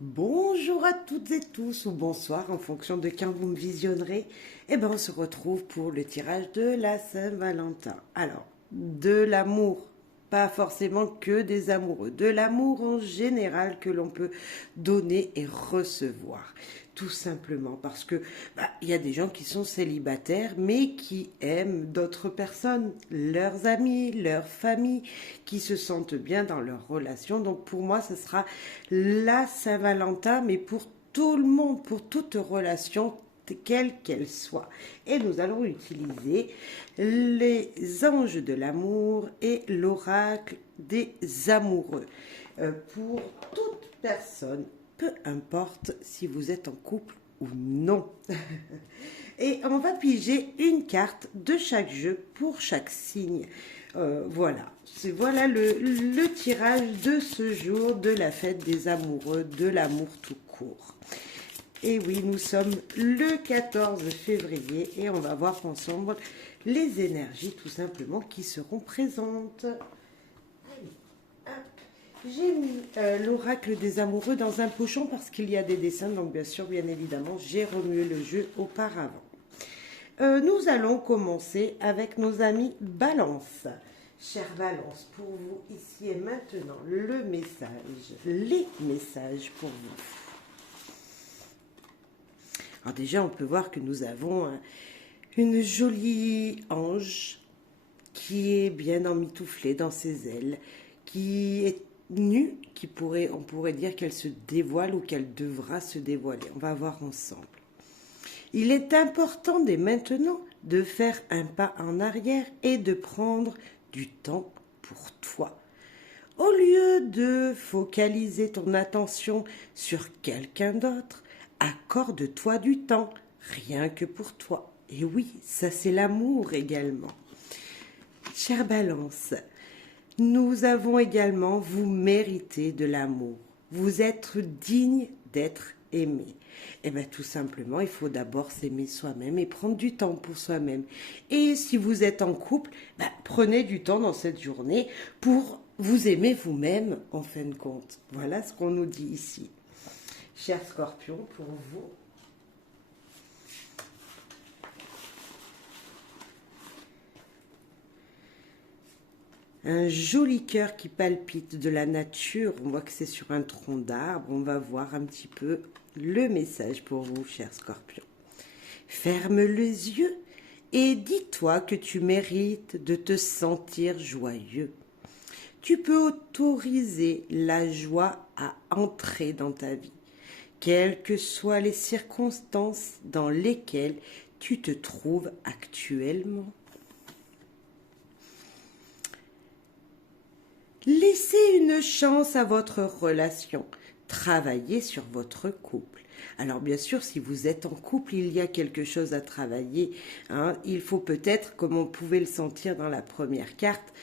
Bonjour à toutes et tous, ou bonsoir en fonction de quand vous me visionnerez. On se retrouve pour le tirage de la Saint-Valentin. Alors, de l'amour, pas forcément que des amoureux, de l'amour en général que l'on peut donner et recevoir. Tout simplement parce que il y a des gens qui sont célibataires mais qui aiment d'autres personnes, leurs amis, leur famille, qui se sentent bien dans leur relation. Donc pour moi, ce sera la Saint-Valentin, mais pour tout le monde, pour toute relation, quelle qu'elle soit. Et nous allons utiliser les anges de l'amour et l'oracle des amoureux. Pour toute personne, peu importe si vous êtes en couple ou non. Et on va piger une carte de chaque jeu pour chaque signe. Voilà le tirage de ce jour de la fête des amoureux, de l'amour tout court. Et oui, nous sommes le 14 février et on va voir ensemble les énergies tout simplement qui seront présentes. J'ai mis l'oracle des amoureux dans un pochon parce qu'il y a des dessins, donc bien sûr, bien évidemment, j'ai remué le jeu auparavant. Nous allons commencer avec nos amis Balance. Chère Balance, pour vous, ici et maintenant, le message, les messages pour vous. Alors déjà, on peut voir que nous avons une jolie ange qui est bien emmitouflée dans ses ailes, qui est nue, on pourrait dire qu'elle se dévoile ou qu'elle devra se dévoiler. On va voir ensemble. Il est important dès maintenant de faire un pas en arrière et de prendre du temps pour toi. Au lieu de focaliser ton attention sur quelqu'un d'autre, accorde-toi du temps, rien que pour toi. Et oui, ça c'est l'amour également. Chère Balance, nous avons également, vous méritez de l'amour. Vous êtes digne d'être aimé. Et bien tout simplement, il faut d'abord s'aimer soi-même et prendre du temps pour soi-même. Et si vous êtes en couple, prenez du temps dans cette journée pour vous aimer vous-même en fin de compte. Voilà ce qu'on nous dit ici. Cher Scorpion, pour vous, un joli cœur qui palpite de la nature. On voit que c'est sur un tronc d'arbre. On va voir un petit peu le message pour vous, cher Scorpion. Ferme les yeux et dis-toi que tu mérites de te sentir joyeux. Tu peux autoriser la joie à entrer dans ta vie, quelles que soient les circonstances dans lesquelles tu te trouves actuellement. Laissez une chance à votre relation. Travaillez sur votre couple. Alors bien sûr, si vous êtes en couple, il y a quelque chose à travailler. Il faut peut-être, comme on pouvait le sentir dans la première carte,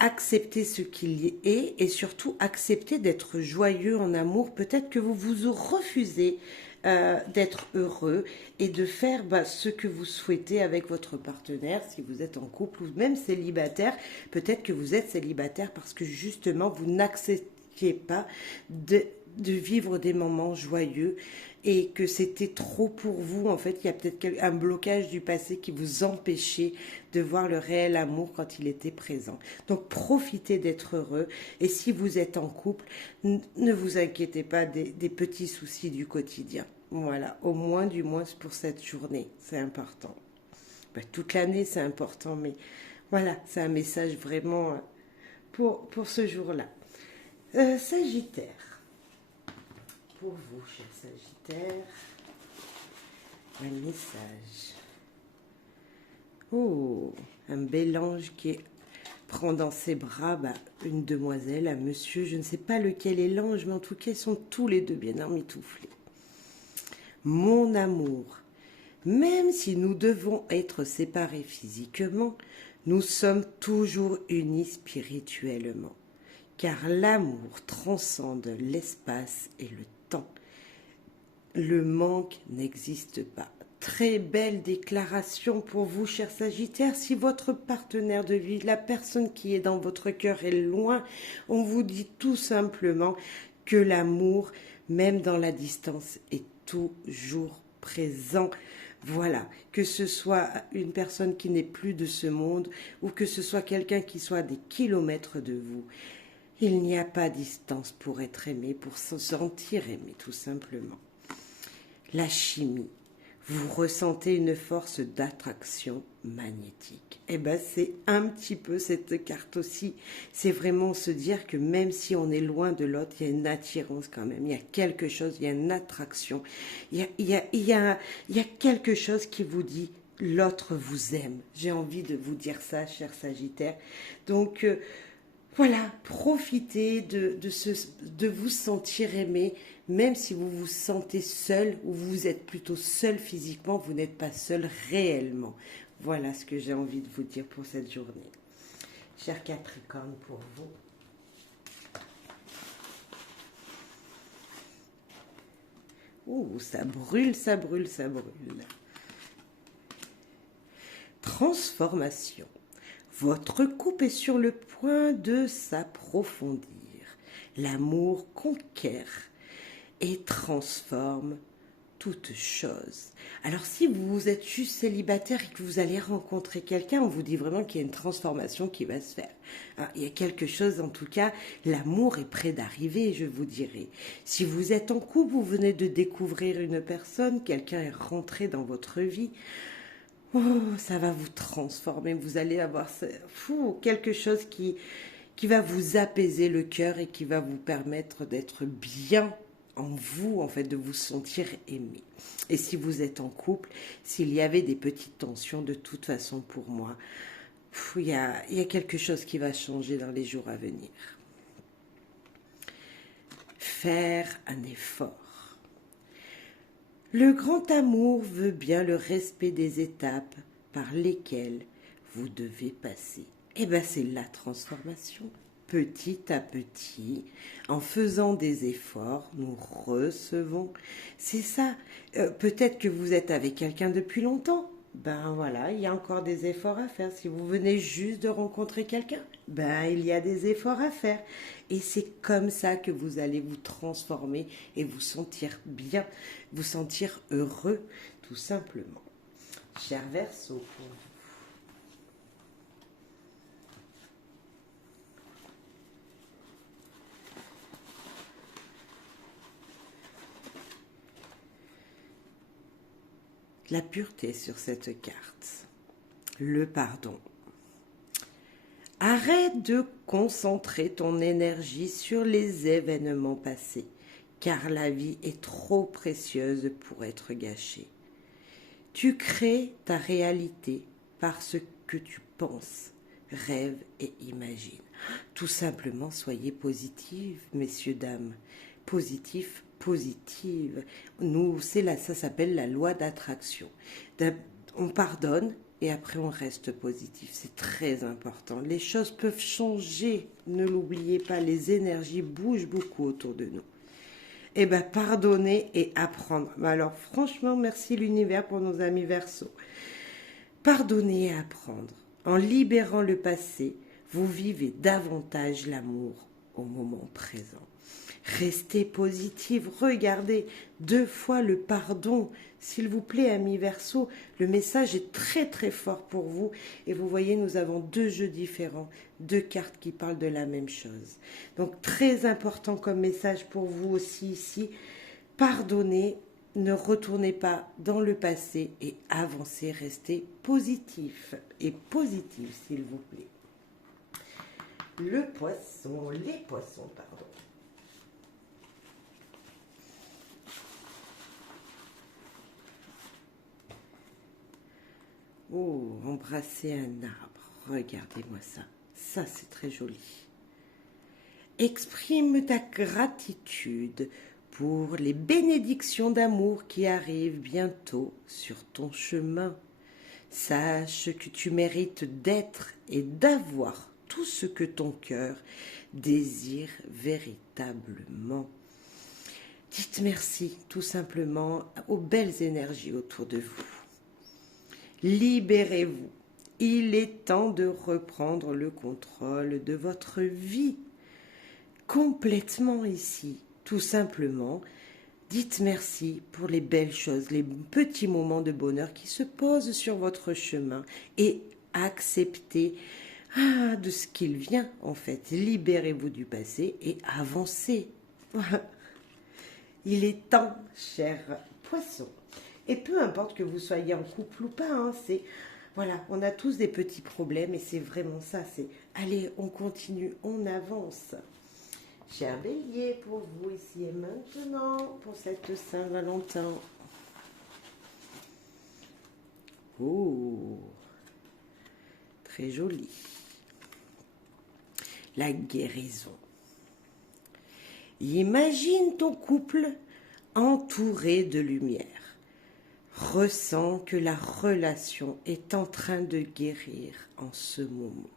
accepter ce qu'il est et surtout accepter d'être joyeux en amour. Peut-être que vous vous refusez d'être heureux et de faire ce que vous souhaitez avec votre partenaire, si vous êtes en couple ou même célibataire. Peut-être que vous êtes célibataire parce que justement vous n'acceptiez pas de vivre des moments joyeux et que c'était trop pour vous. En fait, il y a peut-être un blocage du passé qui vous empêchait de voir le réel amour quand il était présent. Donc profitez d'être heureux et si vous êtes en couple, ne vous inquiétez pas des petits soucis du quotidien. Voilà, au moins du moins pour cette journée, c'est important. Toute l'année c'est important, mais voilà, c'est un message vraiment pour ce jour-là. Sagittaire, pour vous, cher Sagittaire, un message. Oh, un bel ange qui prend dans ses bras une demoiselle, un monsieur, je ne sais pas lequel est l'ange, mais en tout cas, ils sont tous les deux bien emmitouflés. Mon amour, même si nous devons être séparés physiquement, nous sommes toujours unis spirituellement, car l'amour transcende l'espace et le temps. Le manque n'existe pas. Très belle déclaration pour vous, cher Sagittaire. Si votre partenaire de vie, la personne qui est dans votre cœur est loin, on vous dit tout simplement que l'amour, même dans la distance, est toujours présent. Voilà, que ce soit une personne qui n'est plus de ce monde ou que ce soit quelqu'un qui soit à des kilomètres de vous. Il n'y a pas de distance pour être aimé, pour se sentir aimé, tout simplement. La chimie. Vous ressentez une force d'attraction magnétique. Eh bien, c'est un petit peu cette carte aussi. C'est vraiment se dire que même si on est loin de l'autre, il y a une attirance quand même. Il y a quelque chose, il y a une attraction. Il y a quelque chose qui vous dit l'autre vous aime. J'ai envie de vous dire ça, cher Sagittaire. Donc, voilà, profitez de vous sentir aimé, même si vous vous sentez seul ou vous êtes plutôt seul physiquement, vous n'êtes pas seul réellement. Voilà ce que j'ai envie de vous dire pour cette journée. Cher Capricorne, pour vous. Ouh, ça brûle, ça brûle, ça brûle. Transformation. Votre couple est sur le point de s'approfondir. L'amour conquiert et transforme toute chose. Alors si vous êtes juste célibataire et que vous allez rencontrer quelqu'un, on vous dit vraiment qu'il y a une transformation qui va se faire. Alors, il y a quelque chose, en tout cas, l'amour est près d'arriver, je vous dirai. Si vous êtes en couple, vous venez de découvrir une personne, quelqu'un est rentré dans votre vie, oh, ça va vous transformer, vous allez avoir quelque chose qui va vous apaiser le cœur et qui va vous permettre d'être bien en vous, en fait, de vous sentir aimé. Et si vous êtes en couple, s'il y avait des petites tensions, de toute façon, pour moi, il y a quelque chose qui va changer dans les jours à venir. Faire un effort. Le grand amour veut bien le respect des étapes par lesquelles vous devez passer. Eh bien, c'est la transformation. Petit à petit, en faisant des efforts, nous recevons. C'est ça. Peut-être que vous êtes avec quelqu'un depuis longtemps. Ben voilà, il y a encore des efforts à faire. Si vous venez juste de rencontrer quelqu'un, ben il y a des efforts à faire. Et c'est comme ça que vous allez vous transformer et vous sentir bien, vous sentir heureux, tout simplement. Cher Verseau, pour vous. La pureté sur cette carte. Le pardon. Arrête de concentrer ton énergie sur les événements passés, car la vie est trop précieuse pour être gâchée. Tu crées ta réalité par ce que tu penses, rêves et imagines. Tout simplement, soyez positifs, messieurs, dames. Positif, positive. Nous, c'est là, ça s'appelle la loi d'attraction. On pardonne et après on reste positif. C'est très important. Les choses peuvent changer. Ne l'oubliez pas, les énergies bougent beaucoup autour de nous. Eh bien, pardonner et apprendre. Alors, franchement, merci l'univers pour nos amis Verseau. Pardonner et apprendre. En libérant le passé, vous vivez davantage l'amour au moment présent. Restez positive, regardez 2 fois le pardon. S'il vous plaît, amis Verseau, le message est très très fort pour vous. Et vous voyez, nous avons 2 jeux différents, 2 cartes qui parlent de la même chose. Donc très important comme message pour vous aussi ici. Pardonnez, ne retournez pas dans le passé et avancez, restez positif et positive s'il vous plaît. Le poisson, les poissons, pardon. Oh, embrasser un arbre. Regardez-moi ça. Ça, c'est très joli. Exprime ta gratitude pour les bénédictions d'amour qui arrivent bientôt sur ton chemin. Sache que tu mérites d'être et d'avoir tout ce que ton cœur désire véritablement. Dites merci tout simplement aux belles énergies autour de vous. Libérez-vous. Il est temps de reprendre le contrôle de votre vie. Complètement ici. Tout simplement, dites merci pour les belles choses, les petits moments de bonheur qui se posent sur votre chemin et acceptez de ce qu'il vient en fait. Libérez-vous du passé et avancez. Il est temps, cher poisson. Et peu importe que vous soyez en couple ou pas, c'est voilà, on a tous des petits problèmes et c'est vraiment ça. C'est allez, on continue, on avance. Cher Bélier, pour vous ici et maintenant, pour cette Saint-Valentin. Oh, très joli. La guérison. Imagine ton couple entouré de lumière. Ressens que la relation est en train de guérir en ce moment.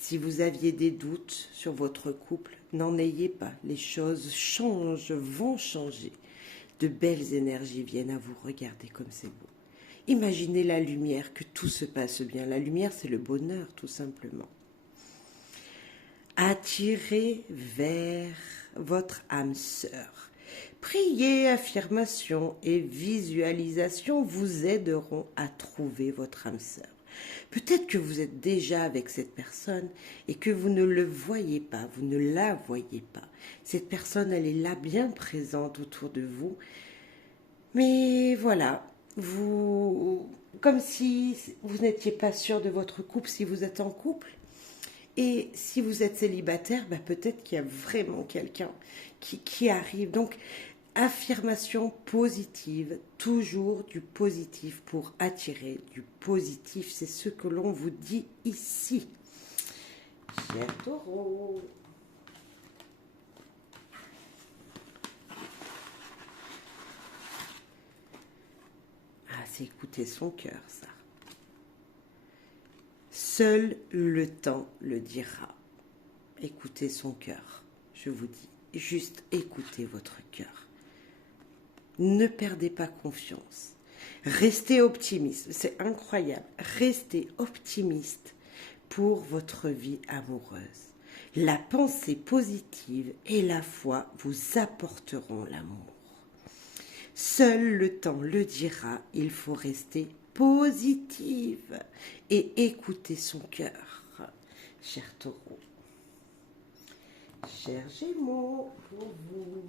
Si vous aviez des doutes sur votre couple, n'en ayez pas. Les choses changent, vont changer. De belles énergies viennent à vous regarder comme c'est beau. Imaginez la lumière, que tout se passe bien. La lumière, c'est le bonheur, tout simplement. Attirez vers votre âme sœur. Priez, affirmation et visualisation vous aideront à trouver votre âme sœur. Peut-être que vous êtes déjà avec cette personne et que vous ne le voyez pas, vous ne la voyez pas. Cette personne, elle est là, bien présente autour de vous. Mais voilà, comme si vous n'étiez pas sûr de votre couple si vous êtes en couple. Et si vous êtes célibataire, peut-être qu'il y a vraiment quelqu'un qui arrive. Donc, affirmation positive, toujours du positif pour attirer du positif. C'est ce que l'on vous dit ici. Cher Taureau. C'est écouter son cœur, ça. Seul le temps le dira. Écoutez son cœur, je vous dis. Juste écoutez votre cœur. Ne perdez pas confiance. Restez optimiste. C'est incroyable. Restez optimiste pour votre vie amoureuse. La pensée positive et la foi vous apporteront l'amour. Seul le temps le dira. Il faut rester positive et écouter son cœur. Cher Taureau. Cher Gémeaux, pour vous.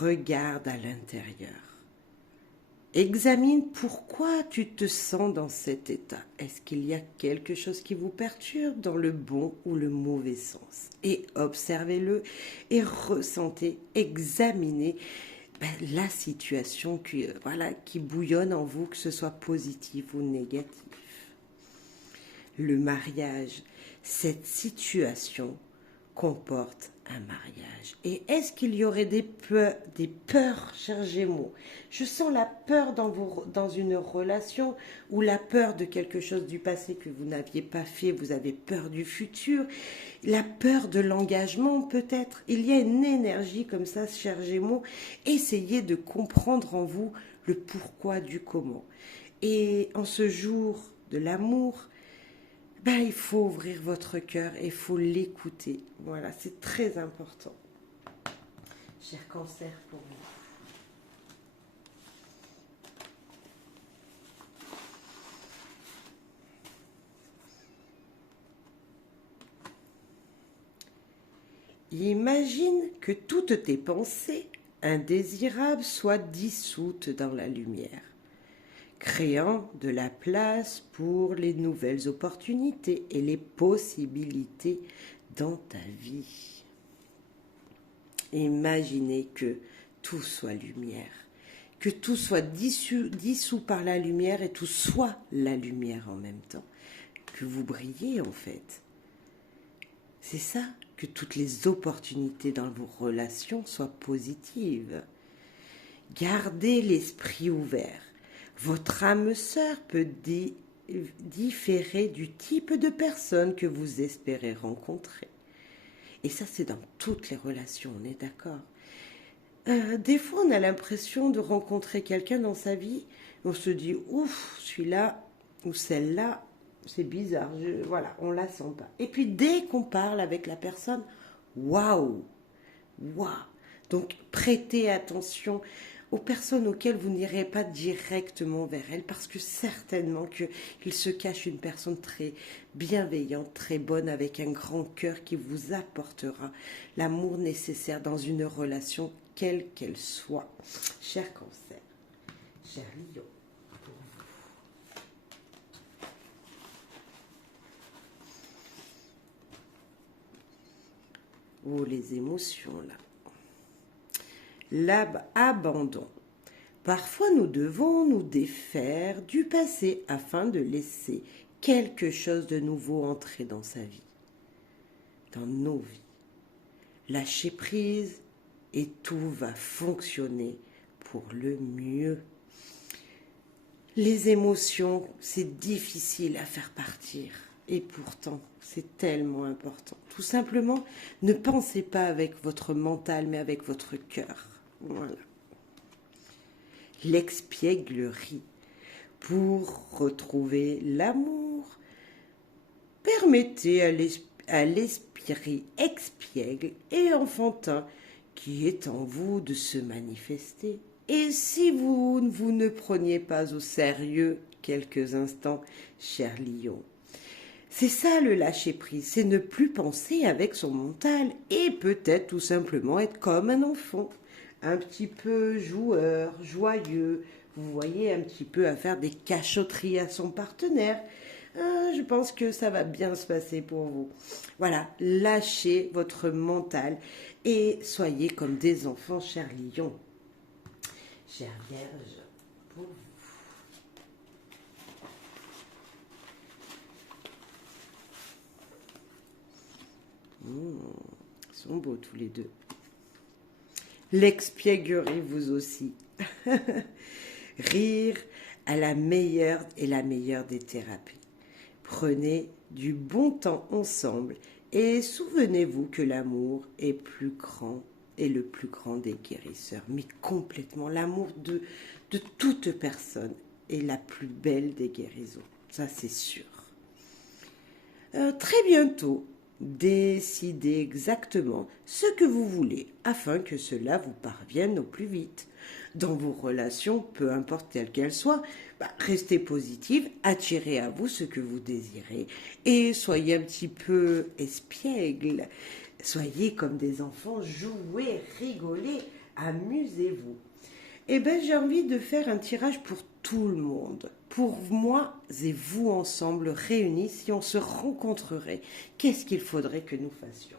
Regarde à l'intérieur. Examine pourquoi tu te sens dans cet état. Est-ce qu'il y a quelque chose qui vous perturbe dans le bon ou le mauvais sens? Et observez-le et ressentez, examinez la situation qui bouillonne en vous, que ce soit positif ou négatif. Le mariage, cette situation comporte un mariage. Et est-ce qu'il y aurait des peurs, chers Gémeaux? Je sens la peur dans une relation, ou la peur de quelque chose du passé que vous n'aviez pas fait, vous avez peur du futur, la peur de l'engagement peut-être. Il y a une énergie comme ça, chers Gémeaux. Essayez de comprendre en vous le pourquoi du comment. Et en ce jour de l'amour, il faut ouvrir votre cœur et il faut l'écouter. Voilà, c'est très important. Cher Cancer, pour vous. Imagine que toutes tes pensées indésirables soient dissoutes dans la lumière, créant de la place pour les nouvelles opportunités et les possibilités dans ta vie. Imaginez que tout soit lumière, que tout soit dissous par la lumière et tout soit la lumière en même temps, que vous brillez en fait. C'est ça, que toutes les opportunités dans vos relations soient positives. Gardez l'esprit ouvert. Votre âme sœur peut différer du type de personne que vous espérez rencontrer. Et ça, c'est dans toutes les relations, on est d'accord. Des fois, on a l'impression de rencontrer quelqu'un dans sa vie. On se dit, ouf, celui-là ou celle-là, c'est bizarre. Voilà, on la sent pas. Et puis, dès qu'on parle avec la personne, waouh, waouh. Donc, prêtez attention aux personnes auxquelles vous n'irez pas directement vers elles, parce que certainement qu'il se cache une personne très bienveillante, très bonne, avec un grand cœur qui vous apportera l'amour nécessaire dans une relation quelle qu'elle soit. Cher Cancer, cher Lion, oh les émotions là. L'abandon. Parfois nous devons nous défaire du passé afin de laisser quelque chose de nouveau entrer dans sa vie, dans nos vies. Lâcher prise et tout va fonctionner pour le mieux. Les émotions, c'est difficile à faire partir et pourtant c'est tellement important. Tout simplement, ne pensez pas avec votre mental mais avec votre cœur. Voilà. L'expièglerie. Pour retrouver l'amour, permettez à l'esprit expiègle et enfantin qui est en vous de se manifester. Et si vous ne preniez pas au sérieux quelques instants, cher lion, c'est ça le lâcher-prise, c'est ne plus penser avec son mental et peut-être tout simplement être comme un enfant, un petit peu joueur, joyeux, vous voyez, un petit peu à faire des cachotteries à son partenaire. Je pense que ça va bien se passer pour vous. Voilà, lâchez votre mental et soyez comme des enfants, chers lions. Chère Vierge, pour vous. Ils sont beaux tous les deux. L'expièglerie vous aussi. Rire à la meilleure des thérapies. Prenez du bon temps ensemble et souvenez-vous que l'amour est plus grand et le plus grand des guérisseurs. Mais complètement, l'amour de toute personne est la plus belle des guérisons. Ça, c'est sûr. Très bientôt, décidez exactement ce que vous voulez afin que cela vous parvienne au plus vite. Dans vos relations, peu importe quelles qu'elles soient, restez positive, attirez à vous ce que vous désirez et soyez un petit peu espiègle. Soyez comme des enfants, jouez, rigolez, amusez-vous. Eh bien, j'ai envie de faire un tirage pour tout le monde. Pour moi et vous ensemble réunis, si on se rencontrerait, qu'est-ce qu'il faudrait que nous fassions?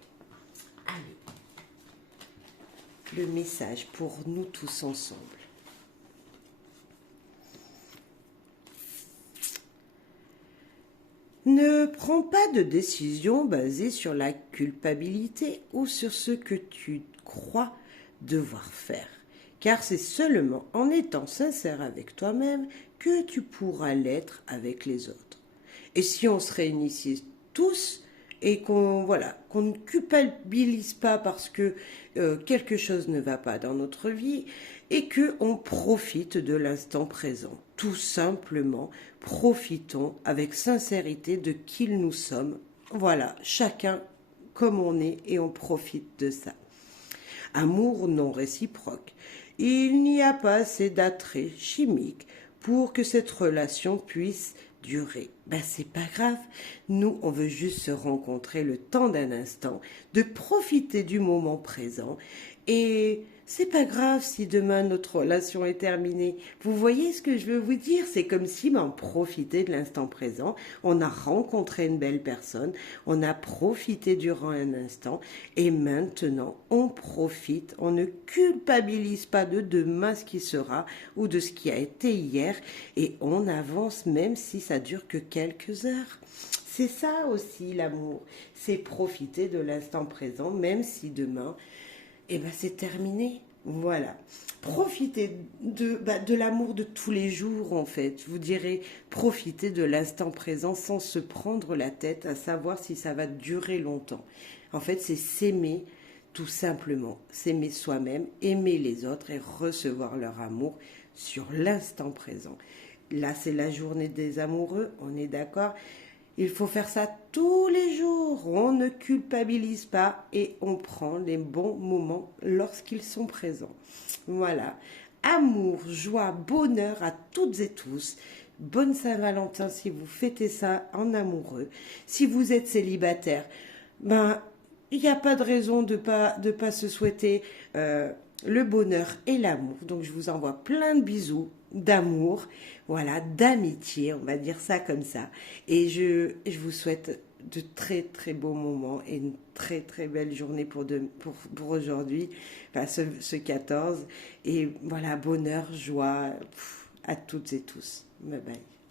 Allez, le message pour nous tous ensemble. Ne prends pas de décision basée sur la culpabilité ou sur ce que tu crois devoir faire, car c'est seulement en étant sincère avec toi-même que tu pourras l'être avec les autres. Et si on se réunissait tous et qu'on ne culpabilise pas parce que quelque chose ne va pas dans notre vie et que on profite de l'instant présent. Tout simplement, profitons avec sincérité de qui nous sommes. Voilà, chacun comme on est et on profite de ça. Amour non réciproque. Il n'y a pas assez d'attrait chimique pour que cette relation puisse durer. C'est pas grave. Nous, on veut juste se rencontrer le temps d'un instant, de profiter du moment présent et c'est pas grave si demain notre relation est terminée. Vous voyez ce que je veux vous dire? C'est comme si on profitait de l'instant présent, on a rencontré une belle personne, on a profité durant un instant et maintenant on profite, on ne culpabilise pas de demain ce qui sera ou de ce qui a été hier et on avance même si ça dure que quelques heures. C'est ça aussi l'amour, c'est profiter de l'instant présent même si demain c'est terminé. Voilà. Profitez de l'amour de tous les jours, en fait. Vous direz, profitez de l'instant présent sans se prendre la tête à savoir si ça va durer longtemps. En fait, c'est s'aimer tout simplement s'aimer soi-même, aimer les autres et recevoir leur amour sur l'instant présent. Là, c'est la journée des amoureux, on est d'accord? Il faut faire ça tous les jours. On ne culpabilise pas et on prend les bons moments lorsqu'ils sont présents. Voilà. Amour, joie, bonheur à toutes et tous. Bonne Saint-Valentin si vous fêtez ça en amoureux. Si vous êtes célibataire, ben il n'y a pas de raison de pas se souhaiter le bonheur et l'amour. Donc je vous envoie plein de bisous, d'amour, voilà, d'amitié, on va dire ça comme ça. Et je vous souhaite de très très beaux moments et une très très belle journée pour aujourd'hui, enfin ce 14. Et voilà, bonheur, joie à toutes et tous. Bye bye.